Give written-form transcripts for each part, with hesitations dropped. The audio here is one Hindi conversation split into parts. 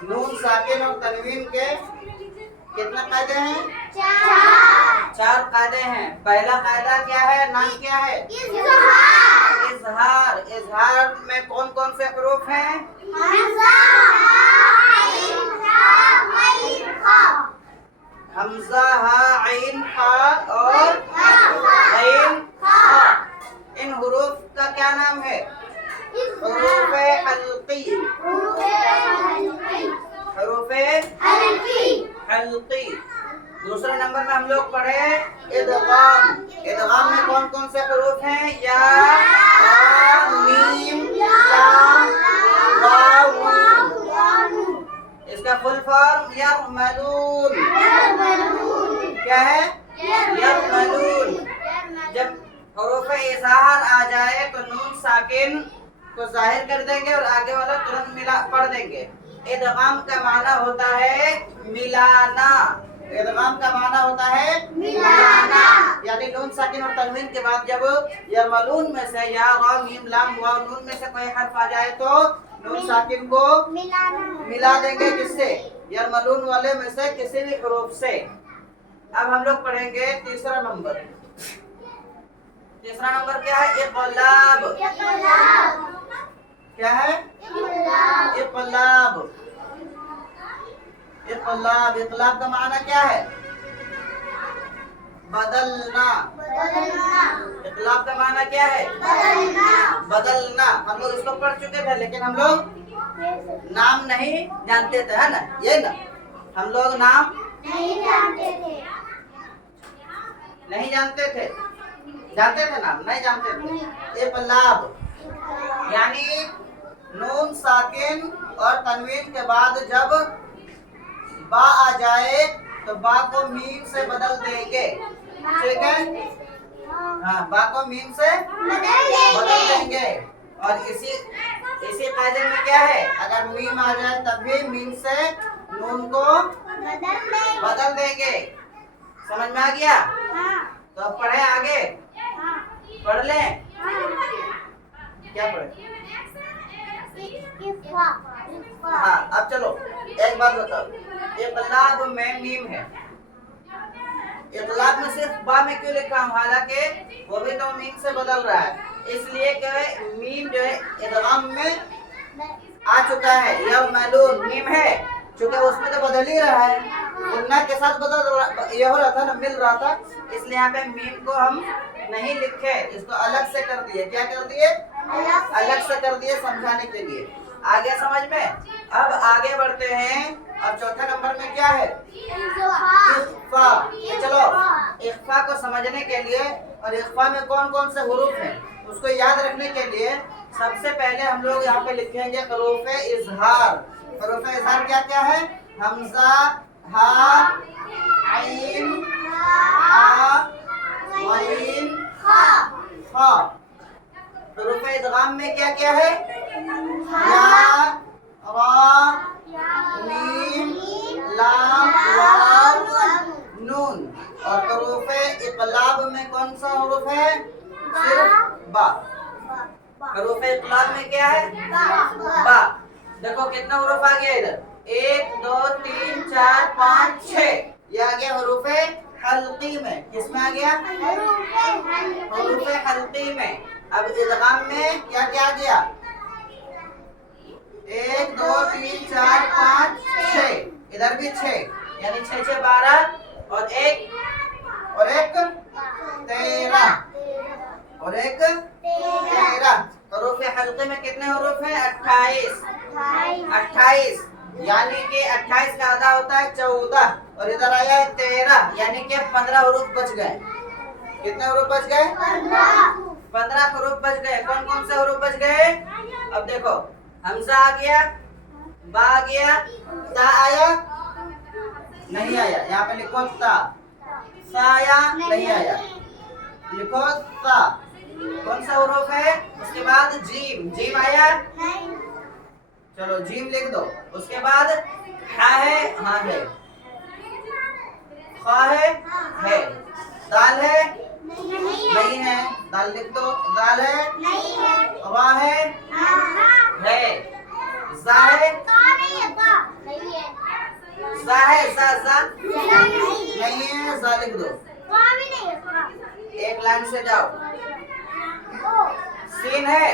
नून साकिन और तनवीन के कितने कायदे हैं? 4 कायदे हैं। पहला कायदा क्या है? नाम क्या है? इजहार। इजहार में कौन कौन से हरूफ हैं? हमजा, हा, आइन, हा और गैन, हा। इन हरूफ का क्या नाम है? हरूफ हल्की। हरूफ हल्की। दूसरे नंबर में हम लोग पढ़े इदगाम। इदगाम में कौन कौन से हरूफ हैं? या, मीम, लाम, वाव, नून। इसका फुल फॉर्म यरमलून। क्या है? यरमलून। जब हरूफ इज़हार आ जाए तो नून साकिन को जाहिर कर देंगे और आगे वाला तुरंत मिला पढ़ देंगे। इदगाम का माना होता है मिलाना। इदगाम का माना होता है मिलाना, यानी नून साकिन और तनवीन के बाद जब यरमलून में से या, रा, मीम, लाम, वाव, नून में से कोई हर्फ आ जाए तो नून साकिन को मिला देंगे। किससे? यरमलून वाले में से किसी भी हरूफ से। अब हम लोग पढ़ेंगे तीसरा नंबर। तीसरा नंबर क्या है? इक़लाब। क्या है? इक़लाब। इक़लाब। इक़लाब का माना क्या है? बदलना। इक़लाब का माना क्या है? बदलना। हम लोग इसको पढ़ चुके थे, लेकिन हम लोग नाम नहीं जानते थे, है ना? ये ना, हम लोग नाम नहीं जानते थे। जानते थे नाम? नहीं जानते थे। इक़लाब यानी नून साकिन और तनवीन के बाद जब बा आ जाए तो बा को मीम से बदल देंगे। ठीक है? हाँ, बा को मीम से बदल देंगे। और इसी कायदे में क्या है? अगर मीम आ जाए तब भी मीम से नून को बदल देंगे। समझ में आ गया? तो अब पढ़े आगे? पढ़ लें? क्या पढ़े? हाँ, अब चलो एक बात बताओ। इक़लाब में मीम है। इक़लाब में सिर्फ बा में क्यों लिखा हूँ? हालांकि वो भी तो मीम से बदल रहा है, इसलिए कि मीम जो है इदगाम में आ चुका है। यरमलून मीम है, चूंकि उसमें तो बदल ही रहा है, गुन्ना के साथ ये हो रहा था ना, मिल रहा था, इसलिए यहाँ पे मीम को हम नहीं लिखे, इसको अलग से कर दिए। क्या कर दिए? अलग से कर दिए, समझाने के लिए। आगे समझ में? अब आगे बढ़ते हैं। अब चौथे नंबर में क्या है? इख्फा। चलो, इख्फा को समझने के लिए और इख्फा में कौन कौन से हुरूफ हैं उसको याद रखने के लिए सबसे पहले हम लोग यहाँ पे लिखेंगे हरूफ इजहार। हरूफ इजहार क्या क्या है? हमजा, हा, आइन, हा, गैन, हा। हरूफ इदगाम में क्या क्या है? या, रा, मीम, लाम, वाव, नून। और हरूफ इक़लाब में कौन सा हरूफ है? सिर्फ बा। हरूफ इक़लाब में क्या है? बा। देखो कितना हरूफ आ गया इधर? 1 2 3 4 5 6। ये आ गया हरूफ हल्की में। किसमें आ गया? हरूफ हल्की में। अब इदगाम में क्या क्या आ गया? 1 2 3 4 5 6। इधर भी 6, यानी 6 6 12 और एक 13 और एक 13। हरूफ हल्के में कितने हरूफ हैं? 28। यानी कि 28 का आधा होता है 14 और इधर आया है 13, यानी कि 15 हरूफ बच गए। कितने हरूफ बच गए? 15 हरूफ बच गए। कौन कौन से हरूफ बच गए? अब देखो, हमजा आ गया, बा आ गया, ता आया? नहीं आया। यहाँ पे लिखो ता। सा आया? नहीं आया। लिखो ता। कौन सा हरूफ है? उसके बाद जीम। जीम आया? चलो जीम लिख दो। उसके बाद हा है? हाँ है। खा है? दाल है? नहीं है। दाल लिख दो। दाल है? रा है? जा है? सा है, सा नहीं है, सा लिख दो। एक लाइन से जाओ। सीन है,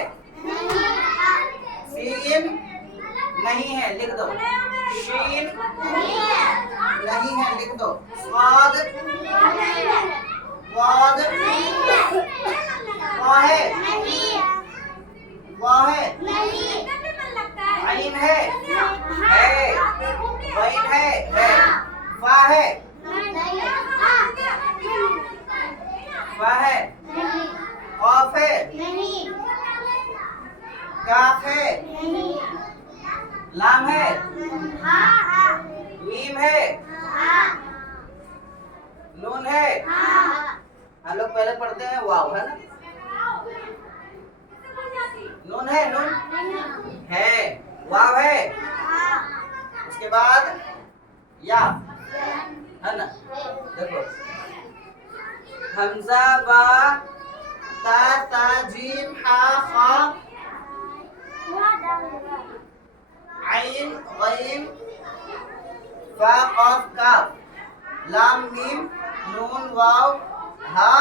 सीन नहीं है, लिख दो। शीन नहीं है, लिख दो। स्वाद वाद वाह है, वाह है, आइन है, वैन है, फा है, फा है, ऑफ है, काफ है, लाम है, मीम है, नून है। हम लोग पहले पढ़ते हैं वाव, है ना? नून है, नून है, वाव है, उसके बाद या, है ना? देखो, हमजा बा ता ता जीम हा खा आइन गैन फा कफ काफ लाम मीम नून वाव हा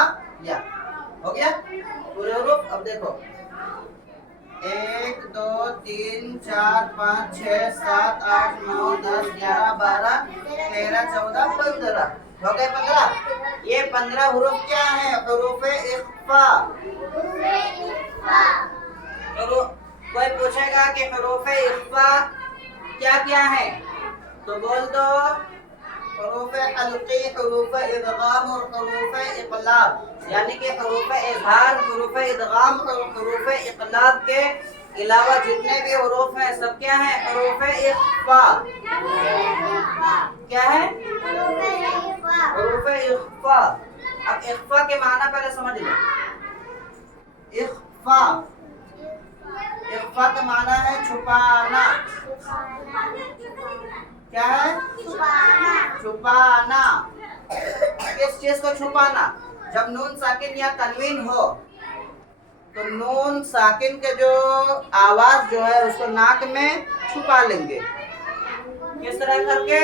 या। हो गया पूरे हरूफ। अब देखो 1 2 3 4 5 6 7 8 9 10 11 12 13 14 15 हो गए 15। ये 15 हरूफ क्या है? हरूफ इख्फा। कोई पूछेगा कि हरूफ इख्फा क्या क्या है तो बोल दो हरूफ हल्की, हरूफ इदगाम और हरूफ इक़लाब। यानी कि हरूफ इज़हार, हरूफ इदगाम और हरूफ इक़लाब के अलावा जितने भी हरूफ हैं सब क्या हैं? हरूफ इख्फा। क्या है? हरूफ इख्फा। अब इख्फा के माना पहले समझ लो। इख्फा, इख्फा का माना है छुपाना। क्या है? छुपाना। किस चीज को छुपाना? जब नून साकिन या तनवीन हो तो नून साकिन के जो आवाज जो है उसको नाक में छुपा लेंगे। किस तरह करके?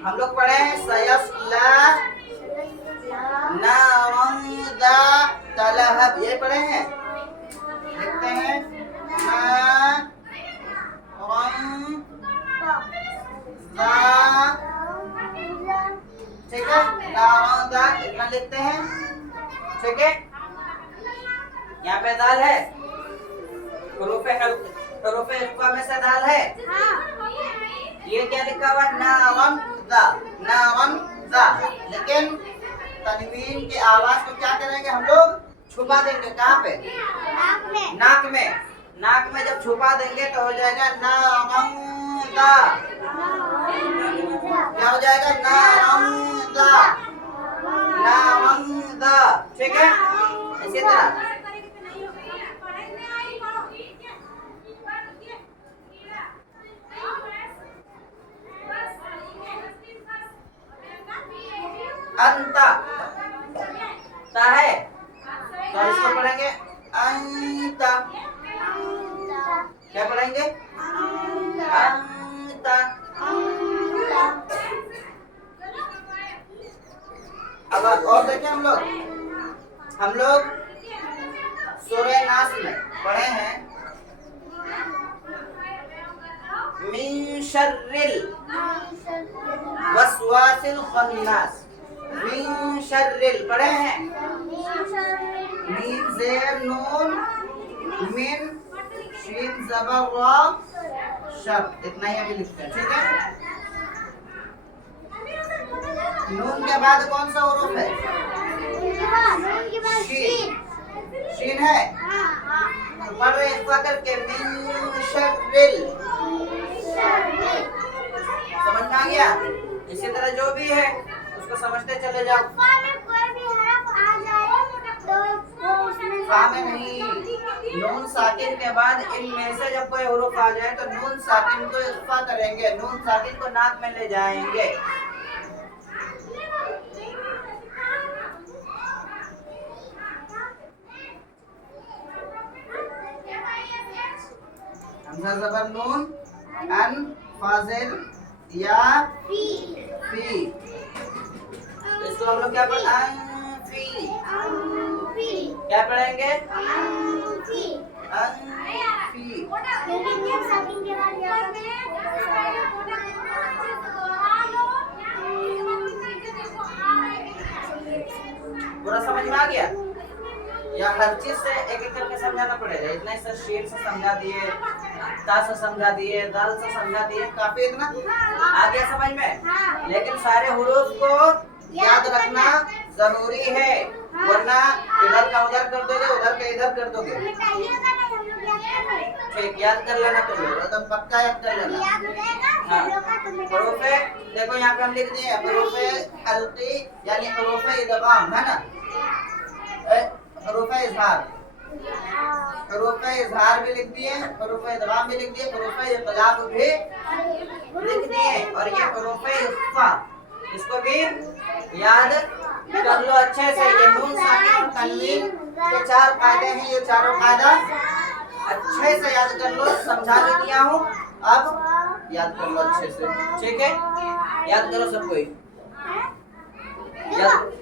हम लोग पढ़े हैं सयस्ला नारन ज़ात लहब, ये पढ़े हैं। लिखते हैं नारन ज़ात, ठीक है, नारन ज़ात इतना लिखते हैं, ठीक है। यहाँ पे दाल है, हरूफ इख्फा में से दाल है। ये क्या लिखा हुआ? नारन ज़ा, नारन ज़ा। लेकिन तनवीन के आवाज को क्या करेंगे हम लोग? छुपा देंगे। कहाँ पे? नाक में। नाक में जब छुपा देंगे तो हो जाएगा नारंदा। क्या हो जाएगा? नारंदा, नारंदा, ठीक है। इसी तरह अंता, ता है तो इसको पढ़ेंगे अंता। क्या पढ़ेंगे? अंता। अब और देखें हम लोग सूरह नास में पढ़े हैं मिन शर्रिल वस्वासिल खन्नास। मिन शर्रिल पढ़े हैं। मीम ज़ेर नून मिन शीन ज़बर रा शर, इतना ही अभी लिखते हैं, ठीक है। नून के बाद कौन सा हरूफ है? शीन, शीन है। तो पढ़ रहे इख्फा करके मिन शर्रिल। समझ में आ गया? इसी तरह जो भी है उसको समझते चले जाओ। फा में नहीं, नून साकिन के बाद इनमें से जब कोई हरूफ आ जाए तो नून साकिन को इख्फा करेंगे, नून साकिन को नाक में ले जाएंगे। ज़बर नून, अन फाजिल या फी। तो इसको हम लोग क्या पढ़ेंगे? क्या पढ़ेंगे? अनफी। पूरा समझ में आ गया या हर चीज से एक एक करके समझाना पड़ेगा? इतना ही सर शेर से समझा दिए, ता से समझा दिए, दाल से समझा दिए, काफी इतना आ गया समझ में? लेकिन सारे हुरूफ को याद रखना जरूरी है, वरना इधर का उधर कर दोगे, उधर का इधर कर दोगे। ठीक, याद कर लेना तुम लोग, एकदम पक्का याद कर लेना। हाँ, हुरूफ़े देखो यहाँ पे हम लिख दिए हुरूफ़े हल्की यानी हुरूफ़े इदगाम, है ना? हुरूफ़े इज़हार, हुरूफ़े इज़हार भी लिख दिए, हुरूफ़े इदगाम भी लिख दिए, हुरूफ़े इक़लाब भी लिख दिए, और ये हुरूफ़े इख़्फ़ा, इसको भी याद कर लो अच्छे से। ये नून साकिन और तनवीन के 4 कायदे हैं, ये चारों कायदा अच्छे से याद कर लो, समझा भी दिया हूँ, अब याद कर लो अच्छे से, ठीक है? याद करो सब कोई, याद